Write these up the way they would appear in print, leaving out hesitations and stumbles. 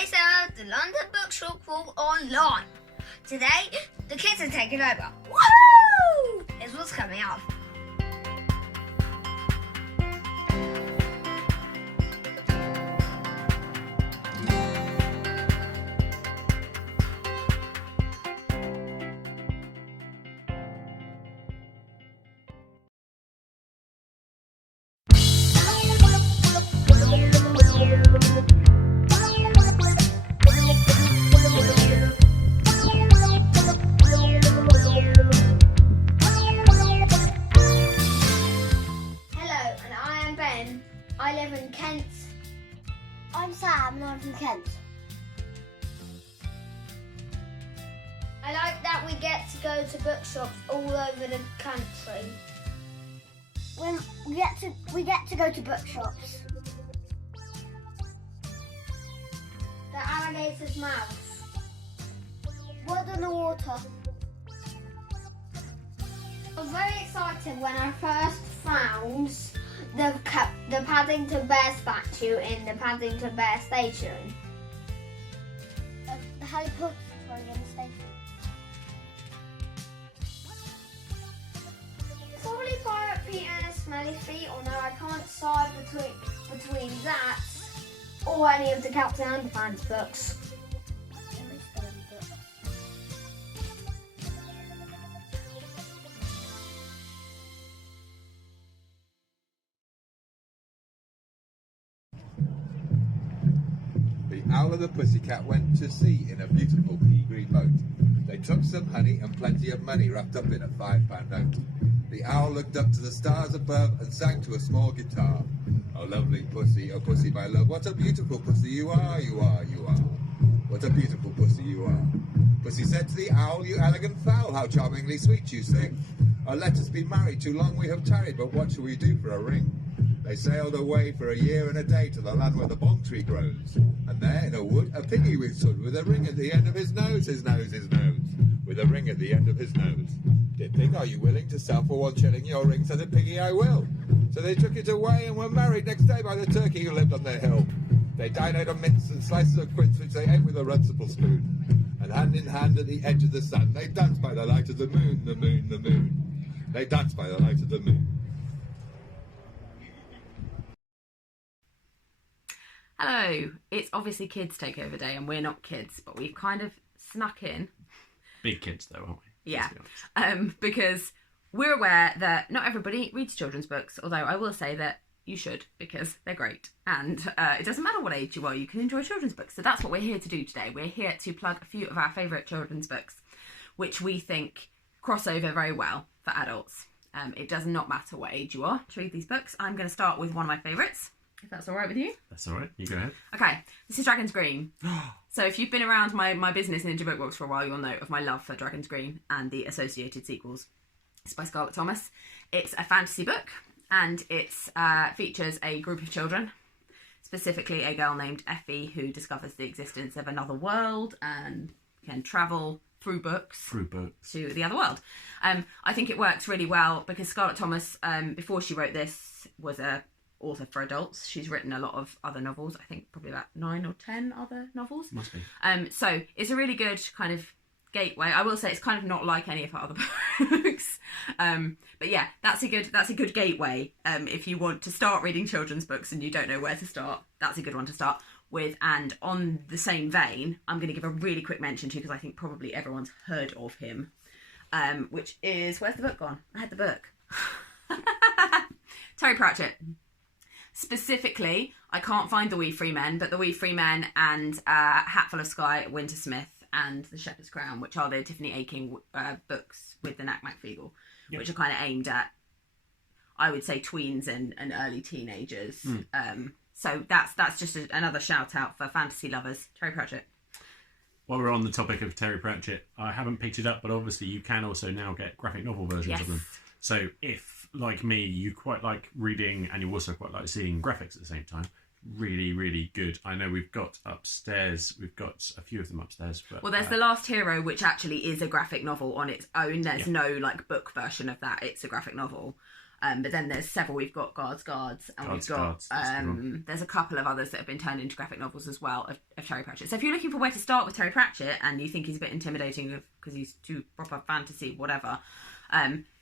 today's episode of the London Bookshop Crawl online. Today, the kids are taking over. Woohoo! Is what's coming up. I live in Kent. I'm Sam and I'm from Kent. I like that we get to go to bookshops all over the country. When we get to go to bookshops. The alligator's mouth. Word on the water. I was very excited when I first found the Paddington Bear statue in the Paddington Bear station. The Harry Potter station. Probably Pirate Pete and a Smelly Feet, although I can't decide between that or any of the Captain Underpants books. The Owl and the Pussycat went to sea in a beautiful pea green boat. They took some honey and plenty of money wrapped up in a £5 note. The Owl looked up to the stars above and sang to a small guitar. Oh lovely pussy, oh pussy my love, what a beautiful pussy you are, you are, you are. What a beautiful pussy you are. Pussy said to the Owl, you elegant fowl, how charmingly sweet you sing. Oh let us be married, too long we have tarried, but what shall we do for a ring? They sailed away for a year and a day to the land where the bog tree grows. And there in a wood a piggy withstood with a ring at the end of his nose, his nose, his nose. With a ring at the end of his nose. Dear pig, are you willing to sell for 1 shilling your ring? Said the piggy, I will. So they took it away and were married next day by the turkey who lived on their hill. They dined on mince and slices of quince which they ate with a runcible spoon. And hand in hand at the edge of the sun they danced by the light of the moon, the moon, the moon. They danced by the light of the moon. Hello, it's obviously Kids Takeover Day and we're not kids, but we've kind of snuck in. Big kids though, aren't we? Yeah, because we're aware that not everybody reads children's books, although I will say that you should because they're great. And it doesn't matter what age you are, you can enjoy children's books. So that's what we're here to do today. We're here to plug a few of our favourite children's books, which we think cross over very well for adults. It does not matter what age you are to read these books. I'm going to start with one of my favourites. If that's all right with you. That's all right. You go ahead. Okay, this is Dragon's Green. So if you've been around my business Ninja Book Box for a while, you'll know of my love for Dragon's Green and the associated sequels. It's by Scarlett Thomas. It's a fantasy book and it features a group of children, specifically a girl named Effie who discovers the existence of another world and can travel through books to the other world. I think it works really well because Scarlett Thomas, before she wrote this, was a author for adults. She's written a lot of other novels. I think probably about 9 or 10 other novels. Must be. So it's a really good kind of gateway. I will say it's kind of not like any of her other books. But yeah, that's a good gateway. If you want to start reading children's books and you don't know where to start, that's a good one to start with. And on the same vein, I'm going to give a really quick mention to because I think probably everyone's heard of him. Which is, where's the book gone? I had the book. Terry Pratchett. Specifically, I can't find The Wee Free Men, but The Wee Free Men and Hatful of Sky, Wintersmith, and The Shepherd's Crown, which are the Tiffany Aching books with the Knack McFeagle, which are kind of aimed at, I would say, tweens and early teenagers. So that's just another shout out for fantasy lovers. Terry Pratchett. While we're on the topic of Terry Pratchett, I haven't picked it up, but obviously you can also now get graphic novel versions of them. So if, like me, you quite like reading and you also quite like seeing graphics at the same time, really, really good. I know we've got upstairs, we've got a few of them upstairs. But, well, there's The Last Hero, which actually is a graphic novel on its own. There's no like book version of that. It's a graphic novel. But then there's several. We've got Guards, and Guards, we've got Guards, that's cool. there's a couple of others that have been turned into graphic novels as well of Terry Pratchett. So if you're looking for where to start with Terry Pratchett and you think he's a bit intimidating because he's too proper fantasy, whatever,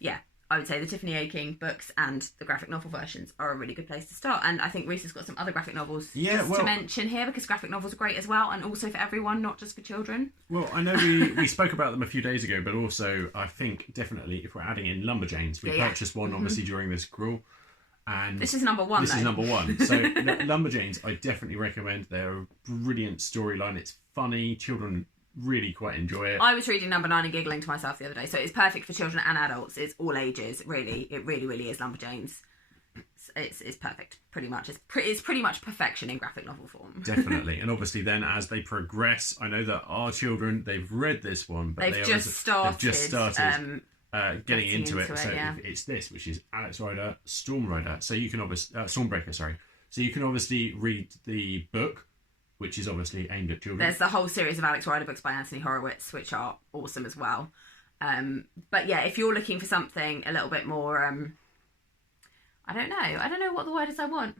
yeah, I would say the Tiffany A. King books and the graphic novel versions are a really good place to start. And I think Rhys has got some other graphic novels to mention here, because graphic novels are great as well, and also for everyone, not just for children. Well, I know we spoke about them a few days ago, but also I think definitely if we're adding in Lumberjanes, we purchased one obviously during this crawl. And this is number one. This is number one. So Lumberjanes, I definitely recommend. They're a brilliant storyline. It's funny. Children really quite enjoy it. I was reading number 9 and giggling to myself the other day, so it's perfect for children and adults. It's all ages, really. It really is Lumberjanes. It's perfect, pretty much. It's pretty much perfection in graphic novel form. Definitely. And obviously then as they progress, I know that our children, they've read this one, but they've just started getting into it. So yeah. it's this, which is Alex Rider, Storm Rider. So you can obviously Stormbreaker, sorry. So you can obviously read the book, which is obviously aimed at children. There's the whole series of Alex Rider books by Anthony Horowitz, which are awesome as well. But yeah, if you're looking for something a little bit more, I don't know what the word is I want.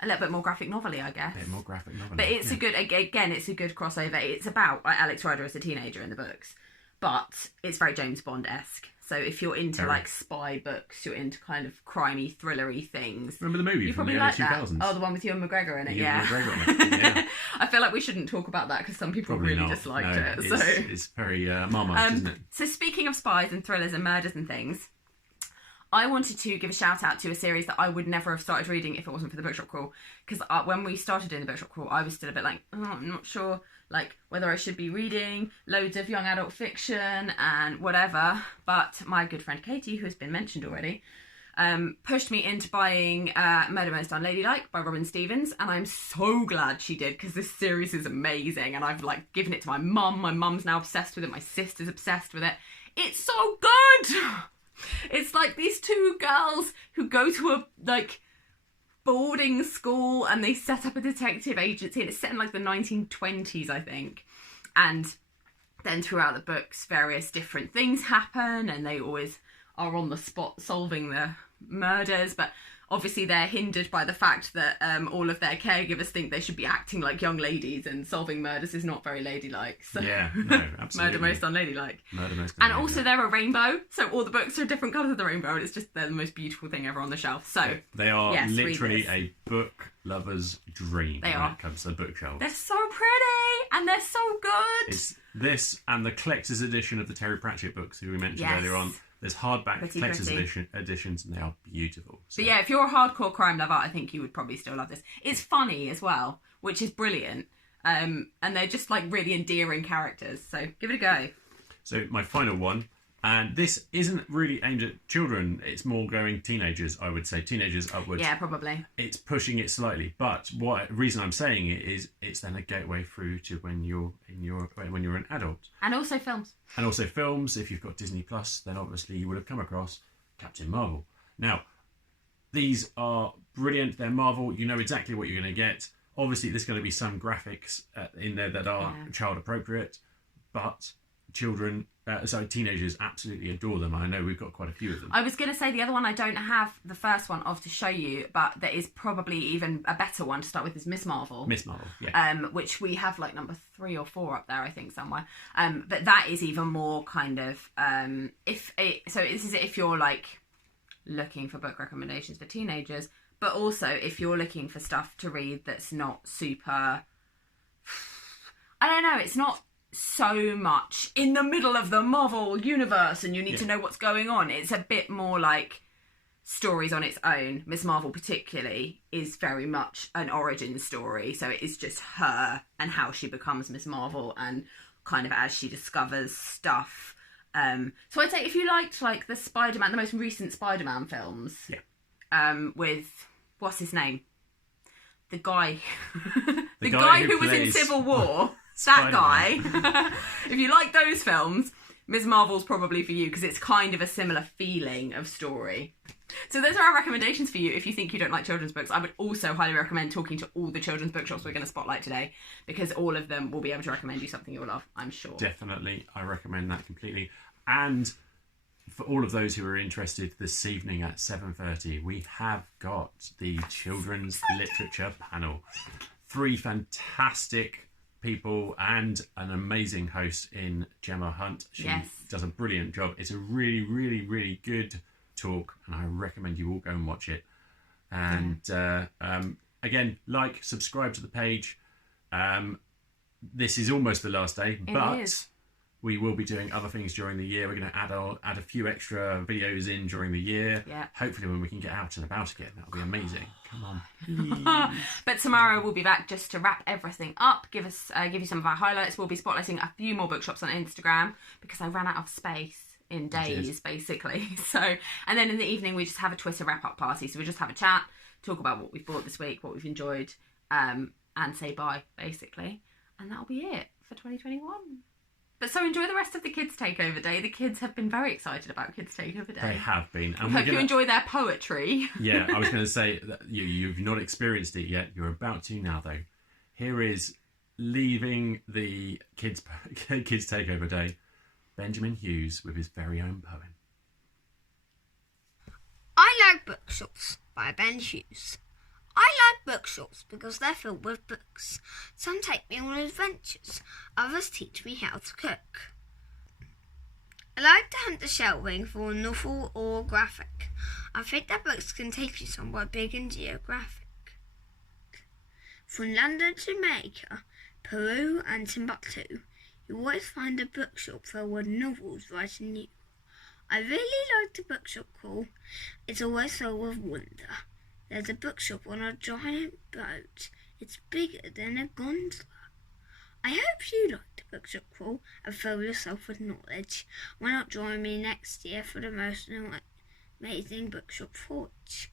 A little bit more graphic novel-y, I guess. A bit more graphic novel. But it's it's a good crossover. It's about Alex Rider as a teenager in the books, but it's very James Bond-esque. So if you're into like spy books, you're into kind of crimey, thrillery things. Remember the movie from the early 2000s? Oh, the one with Ewan McGregor in it, Ewan McGregor in it, yeah. I feel like we shouldn't talk about that because some people Probably really not. disliked it. It's very Marmite, isn't it? So speaking of spies and thrillers and murders and things, I wanted to give a shout out to a series that I would never have started reading if it wasn't for the Bookshop Crawl. Because when we started doing the Bookshop Crawl, I was still a bit like, I'm not sure like whether I should be reading loads of young adult fiction and whatever. But my good friend Katie, who has been mentioned already, pushed me into buying Murder Most Unladylike by Robin Stevens, and I'm so glad she did, because this series is amazing, and I've like given it to my mum. My mum's now obsessed with it. My sister's obsessed with it. It's so good. It's like these two girls who go to a like boarding school and they set up a detective agency, and it's set in like the 1920s, I think. And then throughout the books, various different things happen, and they always are on the spot solving the murders, but obviously they're hindered by the fact that all of their caregivers think they should be acting like young ladies, and solving murders is not very ladylike. So yeah, no, absolutely. Murder Most Unladylike. Murder Most Unladylike. And also they're a rainbow, so all the books are different colours of the rainbow, and it's just they're the most beautiful thing ever on the shelf. So they are yes, literally a book lover's dream when are. it comes to the bookshelf. They're so pretty and they're so good. It's this and the collector's edition of the Terry Pratchett books, who we mentioned earlier on. There's hardback collector's editions, and they are beautiful. So. But yeah, if you're a hardcore crime lover, I think you would probably still love this. It's funny as well, which is brilliant. And they're just like really endearing characters. So give it a go. So my final one, and this isn't really aimed at children. It's more going teenagers, I would say. Teenagers upwards. Yeah, probably. It's pushing it slightly. But what reason I'm saying it is it's then a gateway through to when you're an adult. And also films. And also films. If you've got Disney Plus, then obviously you would have come across Captain Marvel. Now, these are brilliant. They're Marvel. You know exactly what you're going to get. Obviously, there's going to be some graphics in there that are child appropriate, but teenagers absolutely adore them. I know we've got quite a few of them. I was going to say the other one I don't have the first one of to show you, but there is probably even a better one to start with, is Miss Marvel. Miss Marvel, yeah. Which we have like number 3 or 4 up there, I think, somewhere. But that is even more kind of if you're like looking for book recommendations for teenagers, but also if you're looking for stuff to read that's not super, I don't know, it's not so much in the middle of the Marvel universe and you need to know what's going on. It's a bit more like stories on its own. Miss Marvel particularly is very much an origin story, so it is just her and how she becomes Miss Marvel and kind of as she discovers stuff. So I'd say if you liked like the Spider-Man, the most recent Spider-Man films, with what's his name, the guy the guy who was in Civil War, that guy. If you like those films, Ms. Marvel's probably for you, because it's kind of a similar feeling of story. So those are our recommendations for you if you think you don't like children's books. I would also highly recommend talking to all the children's bookshops we're going to spotlight today, because all of them will be able to recommend you something you'll love, I'm sure. Definitely, I recommend that completely. And for all of those who are interested, this evening at 7:30, we have got the children's literature panel. 3 fantastic people and an amazing host in Gemma Hunt. She does a brilliant job. It's a really, really, really good talk, and I recommend you all go and watch it. And again, subscribe to the page. This is almost the last day, but we will be doing other things during the year. We're going to add a few extra videos in during the year. Yeah. Hopefully when we can get out and about again, that'll be amazing. Come on. But tomorrow we'll be back just to wrap everything up, give you some of our highlights. We'll be spotlighting a few more bookshops on Instagram because I ran out of space in days, basically. So, and then in the evening we just have a Twitter wrap-up party. So we just have a chat, talk about what we've bought this week, what we've enjoyed, and say bye, basically. And that'll be it for 2021. But so enjoy the rest of the Kids Takeover Day. The kids have been very excited about Kids Takeover Day. They have been. And hope you enjoy their poetry. Yeah, I was going to say, that you've not experienced it yet. You're about to now, though. Here is leaving the Kids Takeover Day, Benjamin Hughes with his very own poem. I Like Bookshops by Ben Hughes. I like bookshops because they're filled with books. Some take me on adventures, others teach me how to cook. I like to hunt the shelving for a novel or a graphic. I think that books can take you somewhere big and geographic. From London to Jamaica, Peru and Timbuktu, you always find a bookshop filled with novels writing new. I really like the bookshop crawl. It's always filled with wonder. There's a bookshop on a giant boat. It's bigger than a gondola. I hope you like the bookshop crawl and fill yourself with knowledge. Why not join me next year for the most amazing bookshop forge?